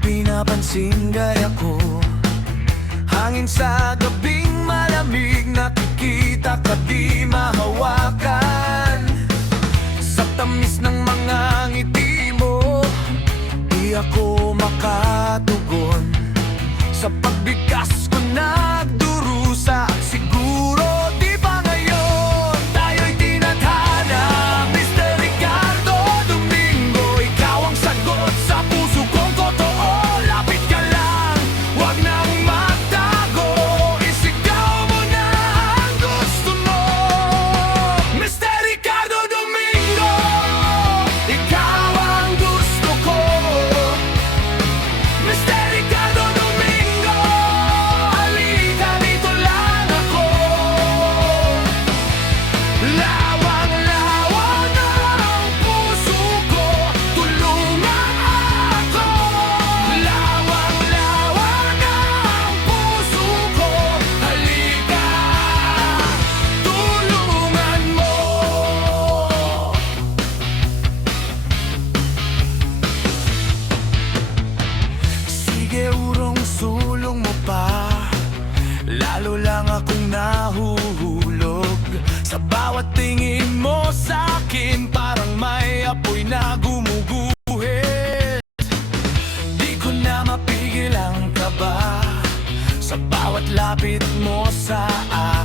Pinapansin gaya ko, hangin sa gabing malamig, nakikita ka di mahawakan. Sa tamis ng mga ngiti mo, di ako makatugon. Sa pagbigkas ko nagdurusa, siguro di ba ngayon tayo'y tinadhana. Mr. Ricardo Domingo, ikaw ang sagot sa puso kong totoo. Lapit ka lang, wag nang magtago, isigaw mo na ang gusto mo. Mr. Ricardo Domingo, ikaw ang gusto ko. Mr. Ricardo Domingo, halika dito lang ako. Lawang-lawang ang puso ko, tulungan ako. Lawang-lawang ang puso ko, halika, tulungan mo. Sige, urong sulong mo pa, lalo lang akong nahuhulog. Sa bawat tingin mo sa'kin, parang may apoy na gumuguhit. Di ko na mapigil ang kaba sa bawat lapit mo sa akin.